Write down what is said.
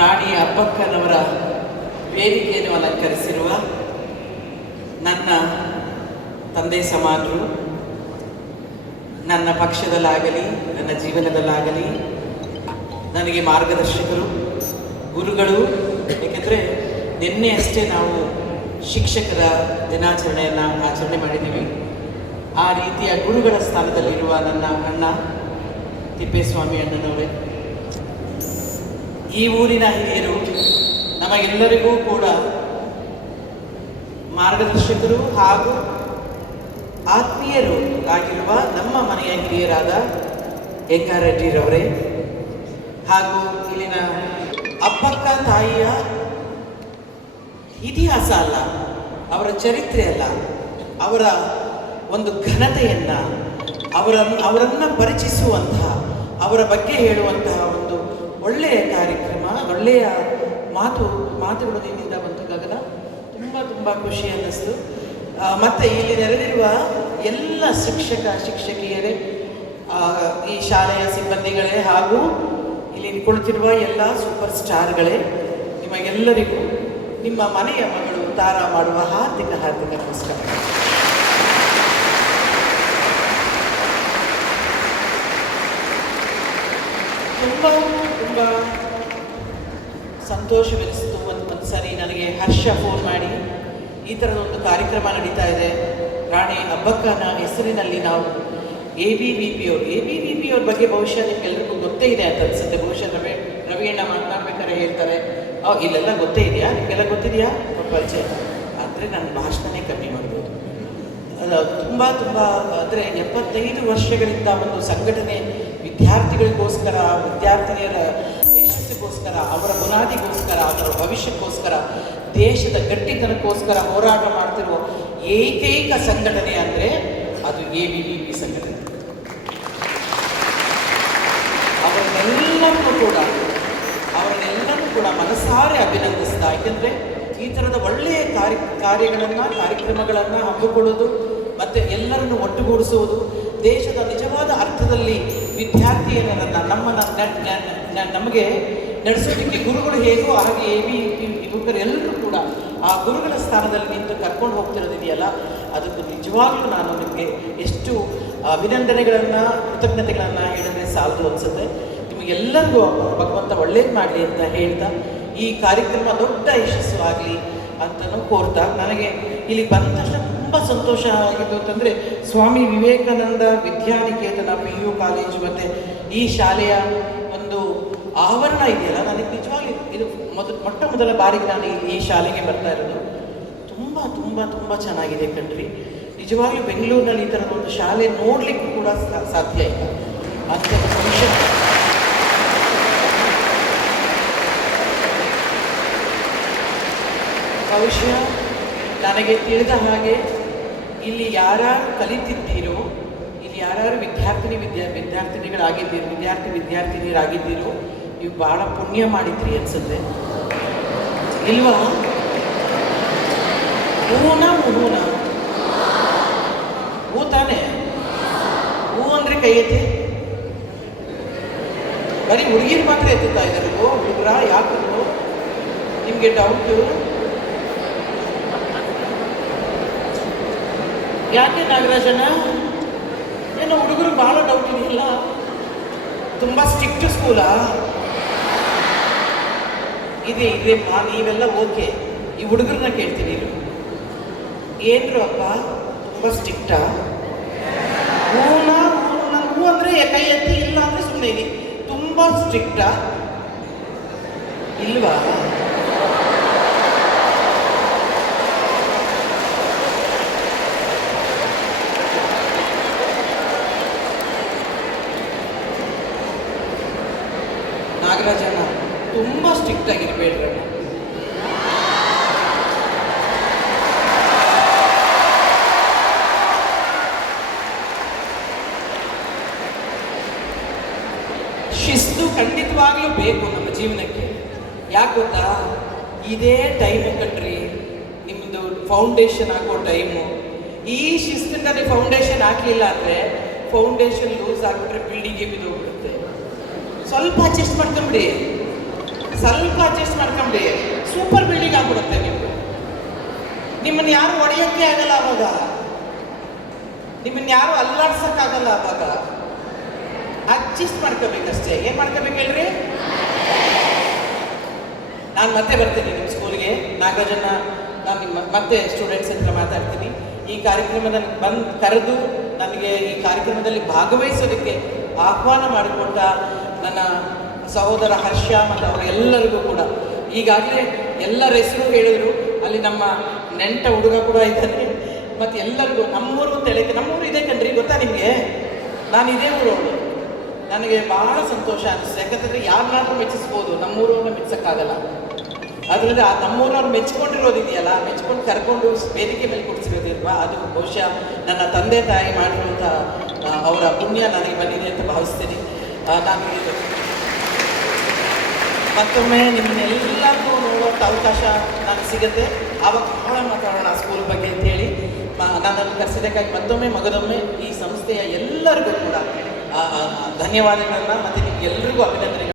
ರಾಣಿ ಅಬ್ಬಕ್ಕನವರ ವೇದಿಕೆಯನ್ನು ಅಲಂಕರಿಸಿರುವ ನನ್ನ ತಂದೆ ಸಮಾನರು ನನ್ನ ಪಕ್ಷದಲ್ಲಾಗಲಿ, ನನ್ನ ಜೀವನದಲ್ಲಾಗಲಿ, ನನಗೆ ಮಾರ್ಗದರ್ಶಕರು, ಗುರುಗಳು, ಏಕೆಂದರೆ ನಿನ್ನೆ ಅಷ್ಟೇ ನಾವು ಶಿಕ್ಷಕರ ದಿನಾಚರಣೆಯನ್ನು ಆಚರಣೆ ಮಾಡಿದ್ದೀವಿ. ಆ ರೀತಿಯ ಗುರುಗಳ ಸ್ಥಾನದಲ್ಲಿರುವ ನನ್ನ ಅಣ್ಣ ತಿಪ್ಪೇಸ್ವಾಮಿ ಅಣ್ಣನವರೇ. ಈ ಊರಿನ ಹಿರಿಯರು, ನಮಗೆಲ್ಲರಿಗೂ ಕೂಡ ಮಾರ್ಗದರ್ಶಕರು ಹಾಗೂ ಆತ್ಮೀಯರು ಆಗಿರುವ ನಮ್ಮ ಮನೆಯ ಹಿರಿಯರಾದ ರೆಡ್ಡಿರವರೇ ಹಾಗೂ ಇಲ್ಲಿನ ಅಪ್ಪಕ್ಕ ತಾಯಿಯ ಇತಿಹಾಸ ಅಲ್ಲ, ಅವರ ಚರಿತ್ರೆ ಅಲ್ಲ, ಅವರ ಒಂದು ಘನತೆಯನ್ನು, ಅವರನ್ನು ಅವರನ್ನು ಪರಿಚಯಿಸುವಂತಹ ಅವರ ಬಗ್ಗೆ ಹೇಳುವಂತಹ ಒಂದು ಒಳ್ಳೆಯ ಕಾರ್ಯಕ್ರಮ, ಒಳ್ಳೆಯ ಮಾತು, ಮಾತುಗಳು ನಿನ್ನಿಂದ ಬಂತು ಗಗನ. ತುಂಬ ತುಂಬ ಖುಷಿ ಅನ್ನಿಸ್ತು. ಮತ್ತು ಇಲ್ಲಿ ನೆರೆದಿರುವ ಎಲ್ಲ ಶಿಕ್ಷಕ, ಶಿಕ್ಷಕಿಯರೇ ಈ ಶಾಲೆಯ ಸಿಬ್ಬಂದಿಗಳೇ ಹಾಗೂ ಇಲ್ಲಿ ಕುಳಿತಿರುವ ಎಲ್ಲ ಸೂಪರ್ ಸ್ಟಾರ್ಗಳೇ, ನಿಮಗೆಲ್ಲರಿಗೂ ನಿಮ್ಮ ಮನೆಯ ಮಗಳು ತಾರಾ ಮಾಡುವ ಹಾರ್ದಿಕ ಹಾರ್ದಿಕ ನಮಸ್ಕಾರ. ತುಂಬ ಸಂತೋಷವೆನಿಸಿತು ಒಂದು ಒಂದು ಸರಿ ನನಗೆ ಹರ್ಷ ಫೋನ್ ಮಾಡಿ, ಈ ಥರದ ಒಂದು ಕಾರ್ಯಕ್ರಮ ನಡೀತಾ ಇದೆ. ರಾಣಿ ಅಬ್ಬಕ್ಕನ ಹೆಸರಿನಲ್ಲಿ ನಾವು ಎ ಬಿ ವಿ ಪಿ ಅವ್ರು ಎ ಬಿ ವಿ ಪಿ ಅವ್ರ ಬಗ್ಗೆ ಬಹುಶಃ ನಿಮ್ಗೆಲ್ರಿಗೂ ಗೊತ್ತೇ ಇದೆ ಅಂತ ಅನಿಸುತ್ತೆ. ಬಹುಶಃ ರವಿ, ರವಿಯಣ್ಣ ಮಾತನಾಡ್ಬೇಕಾದ್ರೆ ಹೇಳ್ತಾರೆ. ಓ ಇಲ್ಲೆಲ್ಲ ಗೊತ್ತೇ ಇದೆಯಾ? ನಿಮಗೆಲ್ಲ ಗೊತ್ತಿದೆಯಾ? ಪರಿಚಯ ಆದರೆ ನನ್ನ ಭಾಷಣನೇ ಕಮ್ಮಿ ಮಾಡ್ಬೋದು. ತುಂಬ ತುಂಬ, ಅಂದರೆ ಎಪ್ಪತ್ತೈದು ವರ್ಷಗಳಿಂದ ಒಂದು ಸಂಘಟನೆ ವಿದ್ಯಾರ್ಥಿಗಳಿಗೋಸ್ಕರ, ವಿದ್ಯಾರ್ಥಿನಿಯರ ಯಶಸ್ಸಿಗೋಸ್ಕರ, ಅವರ ಬುನಾದಿಗೋಸ್ಕರ, ಅವರ ಭವಿಷ್ಯಕ್ಕೋಸ್ಕರ, ದೇಶದ ಗಟ್ಟಿತನಕ್ಕೋಸ್ಕರ ಹೋರಾಟ ಮಾಡ್ತಿರುವ ಏಕೈಕ ಸಂಘಟನೆ ಅಂದರೆ ಅದು ಎ ಬಿ ವಿ ಪಿ ಸಂಘಟನೆ. ಅವರನ್ನೆಲ್ಲರನ್ನೂ ಕೂಡ ಅವರನ್ನೆಲ್ಲರೂ ಕೂಡ ಮನಸಾರೆ ಅಭಿನಂದಿಸಿದ, ಯಾಕೆಂದರೆ ಈ ಥರದ ಒಳ್ಳೆಯ ಕಾರ್ಯ ಕಾರ್ಯಗಳನ್ನು, ಕಾರ್ಯಕ್ರಮಗಳನ್ನು ಹಮ್ಮಿಕೊಳ್ಳೋದು, ಮತ್ತು ಎಲ್ಲರನ್ನು ಒಟ್ಟುಗೂಡಿಸುವುದು ದೇಶದ ನಿಜವಾದ ಅರ್ಥದಲ್ಲಿ ವಿದ್ಯಾರ್ಥಿಯನ್ನ ನಮ್ಮನ್ನ ನಮಗೆ ನಡೆಸೋದಕ್ಕೆ ಗುರುಗಳು ಹೇಗೋ ಹಾಗೆ ಎ ಯುವಕರು ಎಲ್ಲರೂ ಕೂಡ ಆ ಗುರುಗಳ ಸ್ಥಾನದಲ್ಲಿ ನಿಂತು ಕರ್ಕೊಂಡು ಹೋಗ್ತಿರೋದಿದೆಯಲ್ಲ, ಅದಕ್ಕೆ ನಿಜವಾಗ್ಲೂ ನಾನು ನಿಮಗೆ ಎಷ್ಟು ಅಭಿನಂದನೆಗಳನ್ನು, ಕೃತಜ್ಞತೆಗಳನ್ನು ಹೇಳಿದ್ರೆ ಸಾಲದು ಅನಿಸುತ್ತೆ. ನಿಮಗೆಲ್ಲರಿಗೂ ಭಗವಂತ ಒಳ್ಳೇದು ಮಾಡಲಿ ಅಂತ ಹೇಳ್ತಾ ಈ ಕಾರ್ಯಕ್ರಮ ದೊಡ್ಡ ಯಶಸ್ಸು ಆಗಲಿ ಅಂತಲೂ ಕೋರ್ತಾ, ನನಗೆ ಇಲ್ಲಿ ಬಂದ ತಕ್ಷಣ ತುಂಬ ಸಂತೋಷ ಆಗಿದ್ದು ಅಂತಂದರೆ Swami Vivekananda Vidyaniketan P U college ಮತ್ತು ಈ ಶಾಲೆಯ ಒಂದು ಆವರಣ ಇದೆಯಲ್ಲ? ನನಗೆ ನಿಜವಾಗಿ ಇದು ಮೊದಲು ಮೊಟ್ಟ ಮೊದಲ ಬಾರಿಗೆ ನಾನು ಈ- ಶಾಲೆಗೆ ಬರ್ತಾ ಇರೋದು. ತುಂಬ ತುಂಬ ತುಂಬ ಚೆನ್ನಾಗಿದೆ ಕಣ್ರಿ. ನಿಜವಾಗ್ಲೂ ಬೆಂಗಳೂರಿನಲ್ಲಿ ಈ ಥರದ ಒಂದು ಶಾಲೆ ನೋಡಲಿಕ್ಕೂ ಕೂಡ ಸಾಧ್ಯ ಇಲ್ಲ. ಅಂತ ಬಹುಶಃ ನನಗೆ ತಿಳಿದ ಹಾಗೆ ಇಲ್ಲಿ ಯಾರ್ಯಾರು ಕಲಿತಿದ್ದೀರೋ, ಇಲ್ಲಿ ಯಾರ್ಯಾರು ವಿದ್ಯಾರ್ಥಿನಿ ವಿದ್ಯಾ, ವಿದ್ಯಾರ್ಥಿನಿಗಳಾಗಿದ್ದೀರೋ, ವಿದ್ಯಾರ್ಥಿ ವಿದ್ಯಾರ್ಥಿನಿಯರಾಗಿದ್ದೀರೋ, ನೀವು ಭಾಳ ಪುಣ್ಯ ಮಾಡಿದ್ರಿ ಅನ್ಸುತ್ತೆ. ಇಲ್ವಾ? ಹೂನ ಹೂನ ಹೂ ತಾನೆ? ಹೂ ಅಂದ್ರೆ ಕೈ ಐತಿ ಬರೀ ಹುಡುಗಿರು ಮಾತ್ರ ಎತ್ತುತ್ತಾ ಇದ್ದಾರೆ. ಹುಡುಗರ, ಯಾಕೆ ನಿಮಗೆ ಡೌಟು ಯಾಕೆ ನಾಗರಾಜನ ಏನೋ ಹುಡುಗರು ಭಾಳ ಡೌಟ್ ಇದೆಯಲ್ಲ ತುಂಬ ಸ್ಟ್ರಿಕ್ಟ್ ಸ್ಕೂಲಾ ಇದೆ ಇದೆ ನೀವೆಲ್ಲ ಓಕೆ. ಈ ಹುಡುಗರನ್ನ ಕೇಳ್ತೀನಿ ಏನ್ರು ಅಪ್ಪ? ತುಂಬ ಸ್ಟ್ರಿಕ್ಟಾ ಹೂನ ಹೂ ಅಂದರೆ ಕೈ ಎತ್ತಿ ಇಲ್ಲ ಅಂದರೆ ಸುಮ್ಮನೆ ತುಂಬ ಸ್ಟ್ರಿಕ್ಟಾ ಇಲ್ವಾ? ನಾಗರಾಜಣ್ಣ ತುಂಬ ಸ್ಟ್ರಿಕ್ಟ್ ಆಗಿರಬೇಡ್ರಣ್ಣ ಶಿಸ್ತು ಖಂಡಿತವಾಗ್ಲೂ ಬೇಕು ನಮ್ಮ ಜೀವನಕ್ಕೆ. ಯಾಕೆ ಗೊತ್ತಾ? ಇದೇ ಟೈಮು ಕಣ್ರಿ ನಿಮ್ಮದು ಫೌಂಡೇಶನ್ ಹಾಕೋ ಟೈಮು ಈ ಶಿಸ್ತಿನಲ್ಲಿ ಫೌಂಡೇಶನ್ ಹಾಕಲಿಲ್ಲ ಅಂದರೆ ಫೌಂಡೇಶನ್ ಲೂಸ್ ಆಗಿಬಿಟ್ರೆ ಬಿಲ್ಡಿಂಗ್ಗೆ ಬಿದ್ದೋಗ್ಬಿಡುತ್ತೆ. ಸ್ವಲ್ಪ ಅಡ್ಜಸ್ಟ್ ಮಾಡ್ಕೊಂಬಿಡಿ. ಸ್ವಲ್ಪ ಅಡ್ಜಸ್ಟ್ ಮಾಡ್ಕೊಂಬಿಡಿ. ಸೂಪರ್ ಬಿಲ್ಡಿಂಗ್ ಆಗ್ಬಿಡುತ್ತೆ ನೀವು ನಿಮ್ಮನ್ನ ಯಾರು ಹೊಡೆಯೋಕ್ಕೆ ಆಗಲ್ಲ ಅವಾಗ. ನಿಮ್ಮನ್ನ ಯಾರು ಅಲ್ಲಾಡ್ಸಕ್ಕಾಗಲ್ಲ ಅವಾಗ. ಅಡ್ಜಸ್ಟ್ ಮಾಡ್ಕೋಬೇಕಷ್ಟೇ. ಏನ್ ಮಾಡ್ಕೋಬೇಕು ಹೇಳ್ರಿ? ನಾನು ಮತ್ತೆ ಬರ್ತೀನಿ ನಿಮ್ಮ ಸ್ಕೂಲ್ಗೆ ನಾಗರಾಜನ್ನ ನಾನು ನಿಮ್ಮ, ಮತ್ತೆ ಸ್ಟೂಡೆಂಟ್ಸ್ ಹತ್ರ ಮಾತಾಡ್ತೀನಿ. ಈ ಕಾರ್ಯಕ್ರಮದಲ್ಲಿ ಬಂದು ಕರೆದು ನನಗೆ ಈ ಕಾರ್ಯಕ್ರಮದಲ್ಲಿ ಭಾಗವಹಿಸೋದಕ್ಕೆ ಆಹ್ವಾನ ಮಾಡಿಕೊಂಡ ನನ್ನ ಸಹೋದರ ಹರ್ಷ ಮತ್ತು ಅವರೆಲ್ಲರಿಗೂ ಕೂಡ. ಈಗಾಗಲೇ ಎಲ್ಲರ ಹೆಸರು ಹೇಳಿದರು. ಅಲ್ಲಿ ನಮ್ಮ ನೆಂಟ ಹುಡುಗ ಕೂಡ ಇದ್ದಾನೆ. ಮತ್ತು ಎಲ್ಲರಿಗೂ ನಮ್ಮೂರು ತೆಳಕೆ ನಮ್ಮೂರು ಇದೆ ಕಣ್ರಿ, ಗೊತ್ತಾ ನಿಮಗೆ? ನಾನು ಇದೇ ಊರವಳು. ನನಗೆ ಬಹಳ ಸಂತೋಷ ಅನಿಸ್ತು. ಯಾಕಂದರೆ ಯಾರನ್ನಾದರೂ ಮೆಚ್ಚಿಸ್ಬೋದು. ನಮ್ಮೂರವ್ರನ್ನ ಮೆಚ್ಚಕ್ಕಾಗಲ್ಲ ಅದರಿಂದ ಆ ನಮ್ಮೂರವ್ರು ಮೆಚ್ಕೊಂಡಿರೋದಿದೆಯಲ್ಲ, ಮೆಚ್ಕೊಂಡು ಕರ್ಕೊಂಡು ವೇದಿಕೆ ಮೇಲೆ ಕೊಡ್ಸಿರೋದಿಲ್ವಾ ಅದು ಬಹುಶಃ ನನ್ನ ತಂದೆ ತಾಯಿ ಮಾಡಿರುವಂಥ ಅವರ ಪುಣ್ಯ ನನಗೆ ಬಂದಿದೆ ಅಂತ ಭಾವಿಸ್ತೀನಿ. ನಾನು ಮತ್ತೊಮ್ಮೆ ನಿಮ್ಮನ್ನೆಲ್ಲರಿಗೂ ನೋಡುವಂಥ ಅವಕಾಶ ನನಗೆ ಸಿಗುತ್ತೆ. ಆವಾಗ ಬಹಳ ಮಾತಾಡೋಣ ಸ್ಕೂಲ್ ಬಗ್ಗೆ ಅಂತ ಮ- ನನ್ನನ್ನು ಕರೆಸಿದ್ದಕ್ಕಾಗಿ ಮತ್ತೊಮ್ಮೆ ಮಗದೊಮ್ಮೆ ಈ ಸಂಸ್ಥೆಯ ಎಲ್ಲರಿಗೂ ಕೂಡ ಧನ್ಯವಾದಗಳನ್ನು ಮತ್ತು ನಿಮ್ಗೆಲ್ರಿಗೂ ಅಭಿನಂದನೆಗಳು